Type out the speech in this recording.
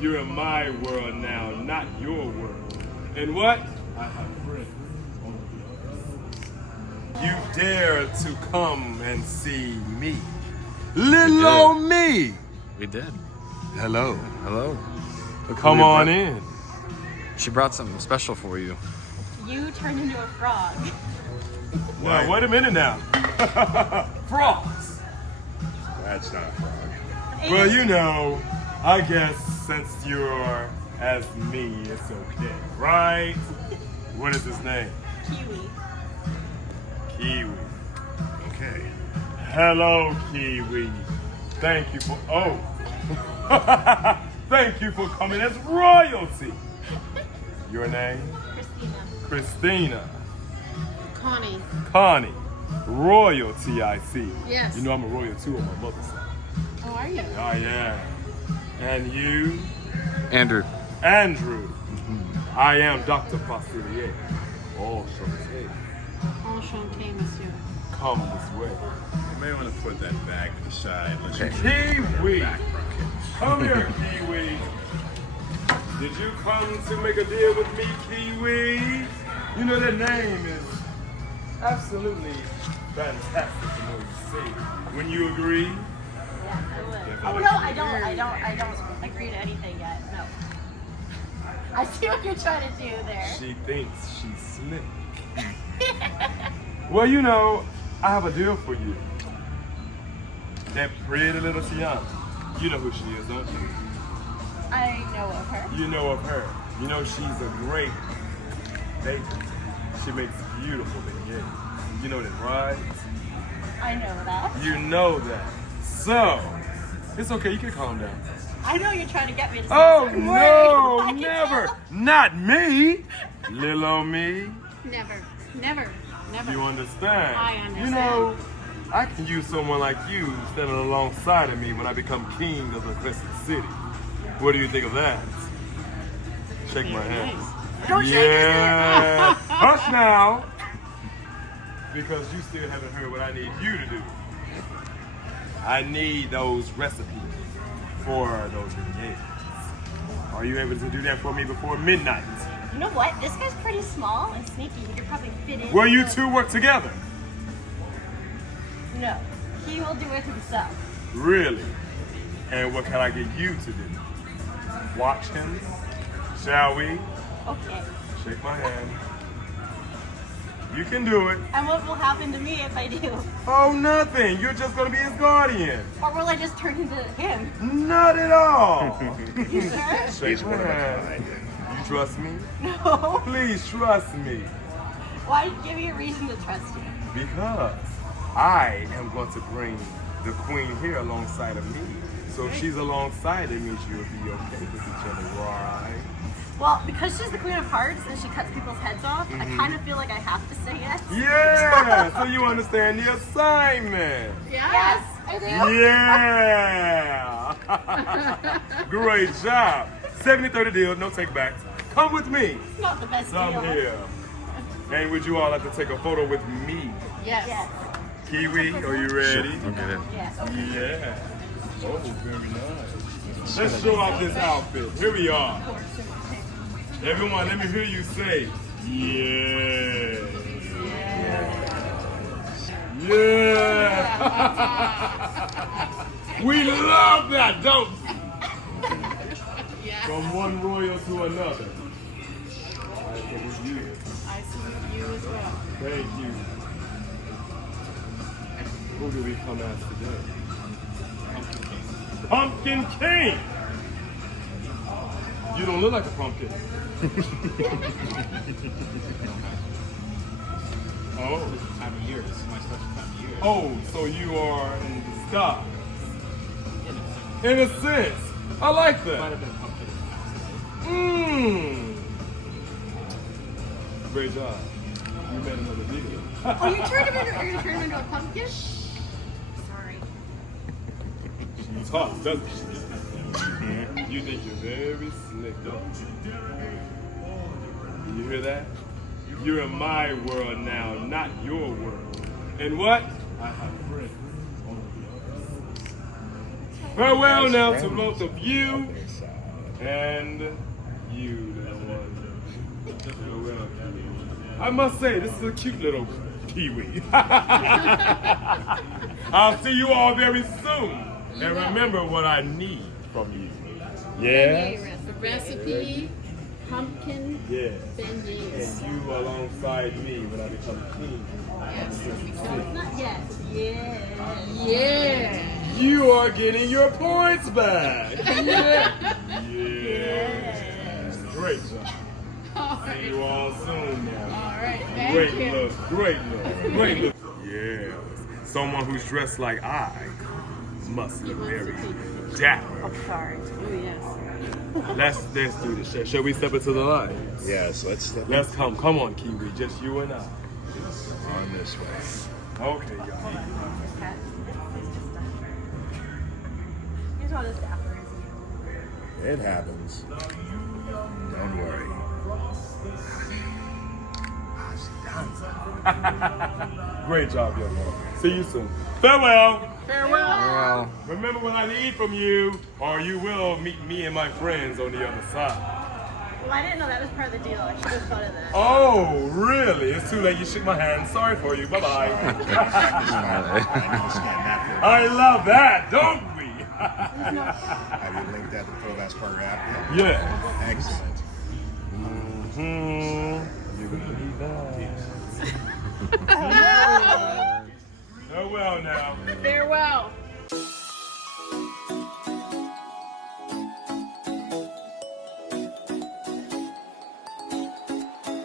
You're in my world now, not your world. And what? I have friends. You dare to come and see me. Little old me. We did. Hello. Hello. Look Come who we on brought. in. She brought something special for you. You turned into a frog. Now, wait a minute now. Frogs. That's not a frog. Well, you know, I guess since you're as me, it's okay, right? What is his name? Kiwi. Kiwi. Okay. Hello, Kiwi. Thank you for, thank you for coming as royalty. Your name? Christina. Christina. Connie. Connie. Royalty, I see. Yes. You know I'm a royal too on my mother's side. How are you? Oh, yeah. And you? Andrew. Andrew. I am Dr. Facilier. Oh, Chante. Enchanté, monsieur. Come this way. You may want to put that bag aside. Let's Okay. Kiwi! back rocket. Come here, Kiwi. Did you come to make a deal with me, Kiwi? You know that name is absolutely fantastic to know you say. When you agree, Yeah, I would. Oh no, I don't agree to anything yet. No. I see what you're trying to do there. she thinks she's slick. Well, you know, I have a deal for you. That pretty little Tiana. You know who she is, don't you? I know of her. You know of her. You know she's a great baker. She makes beautiful beignets. You know that, right? I know that. You know that. So, it's okay. You can calm down. I know you're trying to get me to say Oh, certain no, words. I can never. tell. Not me. Little old me. Never. Never. Never. You understand? I understand. You know, I can use someone like you standing alongside of me when I become king of the Crescent City. What do you think of that? Shake my Very hand. nice. Don't shake Yeah. Hush now. Because you still haven't heard what I need you to do. I need those recipes for those beignets. Are you able to do that for me before midnight? You know what? This guy's pretty small and sneaky. He could probably fit in. Will you with- two work together? No. He will do it himself. Really? And what can I get you to do? Watch him? Shall we? Okay. Shake my hand. You can do it. And what will happen to me if I do? Oh, nothing. You're just going to be his guardian. Or will I just turn into him? Not at all. You sure? Shake He's my one of a hand. kind. You trust me? No. Please trust me. Why give me a reason to trust you? Because I am going to bring the queen here alongside of me. So if she's alongside of me, she'll be okay with each other, right? Well, because she's the Queen of Hearts and she cuts people's heads off, I kind of feel like I have to say yes. Yeah! So you understand the assignment. Yes, I do. Yeah! Great job. 70-30 deal, no take backs. Come with me. It's not the best Some deal. here. And would you all like to take a photo with me? Yes. Yes. Kiwi, are you ready? Okay. Yes. Yeah. Oh, very nice. Let's show off this outfit. Here we are. Everyone, let me hear you say, yeah. Yeah. We love that, don't we? From one royal to another. I salute you. I salute you as well. Thank you. Who do we come as today? Pumpkin King. You don't look like a pumpkin. Oh. Time of year. This is my special time of year. Oh, so you are in disguise. In a sense. I like Might that. have been a pumpkin in the past. Mmm. Great job. You made another video. Oh, you turned him into, you're gonna turn him into a pumpkin? Sorry. She talks, doesn't she? You think you're very slick, don't you? You hear that? You're in my world now, not your world. And what? I have friends. Farewell now to both of you. And you, little one. Farewell, Kiwi. I must say, this is a cute little Kiwi. I'll see you all very soon. And remember what I need from you. Yeah? The recipe, pumpkin Yeah. beignets. And you alongside me when I become king. Not yet. Yeah. Yeah. You are getting your points back. Yeah. Great job. All See right. you all soon now. All right. Thank Great you. look, great look, great look. Yes. Someone who's dressed like I must be very dapper. Sorry. Oh, yes. Let's do this. Shall we step into the line? Yes, let's step Let's come. Come on, Kiwi. Just you and I. on this way. Okay, y'all. Here's all this dapper. It happens. Don't worry. Great job, young man. See you soon. Farewell. Well, Remember what I need from you, or you will meet me and my friends on the other side. Well, I didn't know that was part of the deal. I should have thought of that. Oh, really? It's too late. You shook my hand. Sorry for you. Bye-bye. I love that, don't we? Have you linked that to the Pro Basketball app yet? Yeah. Excellent. You're gonna need that. Farewell now. Farewell.